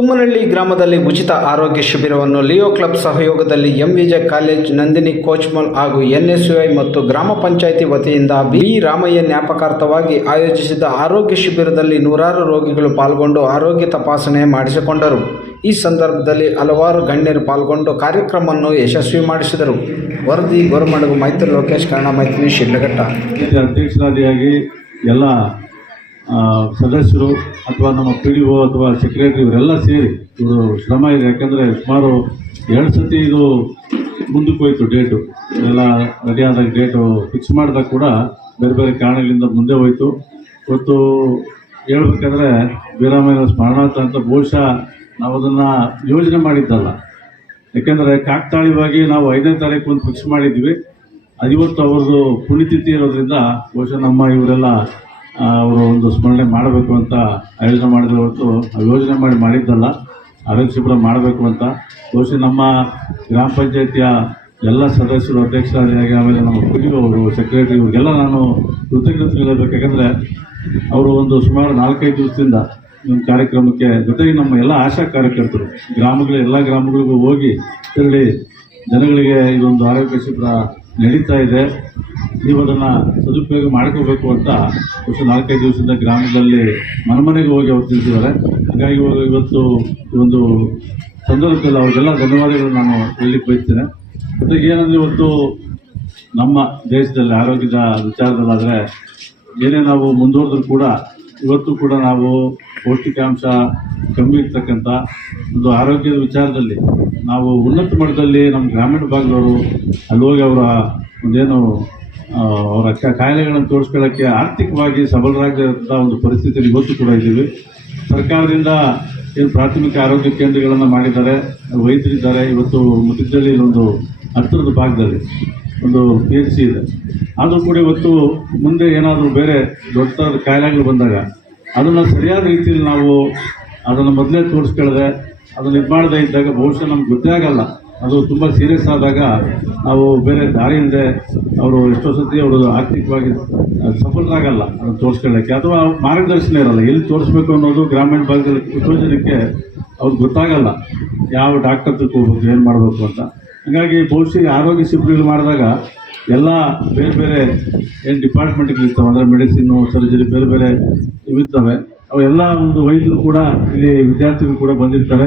ತುಮ್ಮನಹಳ್ಳಿ ಗ್ರಾಮದಲ್ಲಿ ಉಚಿತ ಆರೋಗ್ಯ ಶಿಬಿರವನ್ನು ಲಿಯೋ ಕ್ಲಬ್ ಸಹಯೋಗದಲ್ಲಿ ಎಂವಿಜೆ ಕಾಲೇಜ್ ನಂದಿನಿ ಕೋಚ್ಮಲ್ ಹಾಗೂ ಎನ್ಎಸ್ಯುಐ ಮತ್ತು ಗ್ರಾಮ ಪಂಚಾಯಿತಿ ವತಿಯಿಂದ ಬಿ ರಾಮಯ್ಯ ಜ್ಞಾಪಕಾರ್ಥವಾಗಿ ಆಯೋಜಿಸಿದ ಆರೋಗ್ಯ ಶಿಬಿರದಲ್ಲಿ ನೂರಾರು ರೋಗಿಗಳು ಪಾಲ್ಗೊಂಡು ಆರೋಗ್ಯ ತಪಾಸಣೆ ಮಾಡಿಸಿಕೊಂಡರು. ಈ ಸಂದರ್ಭದಲ್ಲಿ ಹಲವಾರು ಗಣ್ಯರು ಪಾಲ್ಗೊಂಡು ಕಾರ್ಯಕ್ರಮವನ್ನು ಯಶಸ್ವಿ ಮಾಡಿಸಿದರು. ವರದಿ ಗೊರಮಡಗು ಮೈತ್ರಿ, ಲೋಕೇಶ್, ಕನ್ನಡ ಮೈತ್ರಿ, ಶಿಡ್ಲಘಟ್ಟ. ಎಲ್ಲ ಸದಸ್ಯರು ಅಥವಾ ನಮ್ಮ ಪಿ ಡಿ ಒ ಅಥವಾ ಸೆಕ್ರೆಟರಿ ಇವರೆಲ್ಲ ಸೇರಿ ಇವರು ಶ್ರಮ ಇದೆ. ಯಾಕಂದರೆ ಸುಮಾರು ಎರಡು ಸತಿ ಇದು ಮುಂದಕ್ಕೆ ಹೋಯಿತು ಡೇಟು ಎಲ್ಲ ರೆಡಿಯಾದಾಗ ಡೇಟು ಫಿಕ್ಸ್ ಮಾಡಿದಾಗ ಕೂಡ ಬೇರೆ ಬೇರೆ ಕಾರಣಗಳಿಂದ ಮುಂದೆ ಹೋಯಿತು. ಇವತ್ತು ಹೇಳ್ಬೇಕಂದ್ರೆ ವೀರಾಮಯ್ಯ ಸ್ಮರಣಾರ್ಥ ಅಂತ ಬಹುಶಃ ನಾವು ಅದನ್ನು ಯೋಜನೆ ಮಾಡಿದ್ದಲ್ಲ. ಯಾಕೆಂದರೆ ಕಾಕ್ತಾಳಿವಾಗಿ ನಾವು ಐದನೇ ತಾರೀಕು ಒಂದು ಫಿಕ್ಸ್ ಮಾಡಿದ್ವಿ. ಇವತ್ತು ಅವ್ರದ್ದು ಪುಣ್ಯತಿಥಿ ಇರೋದ್ರಿಂದ ಬಹುಶಃ ನಮ್ಮ ಇವರೆಲ್ಲ ಅವರು ಒಂದು ಸ್ಮರಣೆ ಮಾಡಬೇಕು ಅಂತ ಆಯೋಜನೆ ಮಾಡಿದ್ರು ಹೊರತು ಯೋಜನೆ ಮಾಡಿ ಮಾಡಿದ್ದಲ್ಲ. ಆರೋಗ್ಯ ಶಿಬಿರ ಮಾಡಬೇಕು ಅಂತ. ಬಹುಶಃ ನಮ್ಮ ಗ್ರಾಮ ಪಂಚಾಯತಿಯ ಎಲ್ಲ ಸದಸ್ಯರು ಅಧ್ಯಕ್ಷರಾಗಿ ಆಮೇಲೆ ನಮ್ಮ ಪಿ ಅವರು, ಸೆಕ್ರೆಟರಿ ಇವರಿಗೆಲ್ಲ ನಾನು ಕೃತಜ್ಞತೆ ಯಾಕಂದರೆ ಅವರು ಒಂದು ಸುಮಾರು ನಾಲ್ಕೈದು ದಿವಸದಿಂದ ನಮ್ಮ ಕಾರ್ಯಕ್ರಮಕ್ಕೆ ಜೊತೆಗೆ ನಮ್ಮ ಎಲ್ಲ ಆಶಾ ಕಾರ್ಯಕರ್ತರು, ಗ್ರಾಮಗಳ ಎಲ್ಲ ಗ್ರಾಮಗಳಿಗೂ ಹೋಗಿ ತಿರುಗಿ ಜನಗಳಿಗೆ ಇದೊಂದು ಆರೋಗ್ಯ ಶಿಬಿರ ನಡೀತಾ ಇದೆ. ನೀವು ಅದನ್ನು ಸದುಪಯೋಗ ಮಾಡ್ಕೋಬೇಕು ಅಂತ ವರ್ಷ ನಾಲ್ಕೈದು ದಿವಸದಿಂದ ಗ್ರಾಮದಲ್ಲಿ ಮನೆ ಮನೆಗೆ ಹೋಗಿ ಅವ್ರು ತಿಳಿಸಿದ್ದಾರೆ. ಹಾಗಾಗಿ ಇವತ್ತು ಒಂದು ಸಂದರ್ಭದಲ್ಲಿ ಅವ್ರಿಗೆಲ್ಲ ಧನ್ಯವಾದಗಳು ನಾನು ಹೇಳಲಿಕ್ಕೆ ಬಯಸ್ತೇನೆ. ಜೊತೆಗೆ ಏನಂದರೆ ಇವತ್ತು ನಮ್ಮ ದೇಶದಲ್ಲಿ ಆರೋಗ್ಯದ ವಿಚಾರದಲ್ಲಾದರೆ ಏನೇ ನಾವು ಮುಂದುವರೆದ್ರೂ ಕೂಡ ಇವತ್ತು ಕೂಡ ನಾವು ಪೌಷ್ಟಿಕಾಂಶ ಕಮ್ಮಿ ಇರ್ತಕ್ಕಂಥ ಒಂದು ಆರೋಗ್ಯದ ವಿಚಾರದಲ್ಲಿ ನಾವು ಉನ್ನತ ಮಟ್ಟದಲ್ಲಿ ನಮ್ಮ ಗ್ರಾಮೀಣ ಭಾಗದವರು ಅಲ್ಲಿ ಹೋಗಿ ಅವರ ಒಂದೇನು ಅವರ ಕಾಯಿಲೆಗಳನ್ನು ತೋರಿಸ್ಕೊಳ್ಳೋಕ್ಕೆ ಆರ್ಥಿಕವಾಗಿ ಸಬಲರಾಗಿರುವಂಥ ಒಂದು ಪರಿಸ್ಥಿತಿಯಲ್ಲಿ ಇವತ್ತು ಕೂಡ ಇದ್ದೀವಿ. ಸರ್ಕಾರದಿಂದ ಏನು ಪ್ರಾಥಮಿಕ ಆರೋಗ್ಯ ಕೇಂದ್ರಗಳನ್ನು ಮಾಡಿದ್ದಾರೆ ವೈದ್ಯರಿದ್ದಾರೆ ಇವತ್ತು ಮುತ್ತಿದ್ದಲ್ಲಿ ಒಂದು ಹತ್ತಿರದ ಭಾಗದಲ್ಲಿ ಒಂದು ಪಿ ಎಚ್ ಸಿ ಇದೆ. ಆದರೂ ಕೂಡ ಇವತ್ತು ಮುಂದೆ ಏನಾದರೂ ಬೇರೆ ದೊಡ್ಡ ಕಾಯಿಲೆಗಳು ಬಂದಾಗ ಅದನ್ನು ಸರಿಯಾದ ರೀತಿಯಲ್ಲಿ ನಾವು ಅದನ್ನು ಮೊದಲೇ ತೋರಿಸ್ಕೊಳ್ಳದೆ, ಅದನ್ನು ಇದು ಮಾಡದೇ ಇದ್ದಾಗ ಬಹುಶಃ ನಮ್ಗೆ ಗೊತ್ತೇ ಆಗಲ್ಲ. ಅದು ತುಂಬ ಸೀರಿಯಸ್ ಆದಾಗ ನಾವು ಬೇರೆ ದಾರಿಯಿಂದ ಅವರು ಎಷ್ಟೋ ಸತಿ ಅವರು ಆರ್ಥಿಕವಾಗಿ ಸಫಲರಾಗಲ್ಲ ಅದನ್ನು ತೋರಿಸ್ಕೊಳ್ಳೋಕ್ಕೆ. ಅಥವಾ ಮಾರ್ಗದರ್ಶನ ಇರಲ್ಲ. ಎಲ್ಲಿ ತೋರಿಸ್ಬೇಕು ಅನ್ನೋದು ಗ್ರಾಮೀಣ ಭಾಗದಲ್ಲಿ ಎಷ್ಟೋ ಜನಕ್ಕೆ ಅವ್ರಿಗೆ ಗೊತ್ತಾಗಲ್ಲ. ಯಾವ ಡಾಕ್ಟರ್ ಹೋಗ್ಬೇಕು, ಏನು ಮಾಡಬೇಕು ಅಂತ. ಹಾಗಾಗಿ ಬಹುಶಃ ಆರೋಗ್ಯ ಶಿಬಿರಗಳು ಮಾಡಿದಾಗ ಎಲ್ಲ ಬೇರೆ ಬೇರೆ ಏನು ಡಿಪಾರ್ಟ್ಮೆಂಟ್ಗಳಿರ್ತವೆ ಅಂದರೆ ಮೆಡಿಸಿನ್ನು ಸರ್ಜರಿ ಬೇರೆ ಬೇರೆ ಇವಿರ್ತವೆ ಅವೆಲ್ಲ ಒಂದು ವೈದ್ಯರು ಕೂಡ, ಇಲ್ಲಿ ವಿದ್ಯಾರ್ಥಿಗಳು ಕೂಡ ಬಂದಿರ್ತಾರೆ.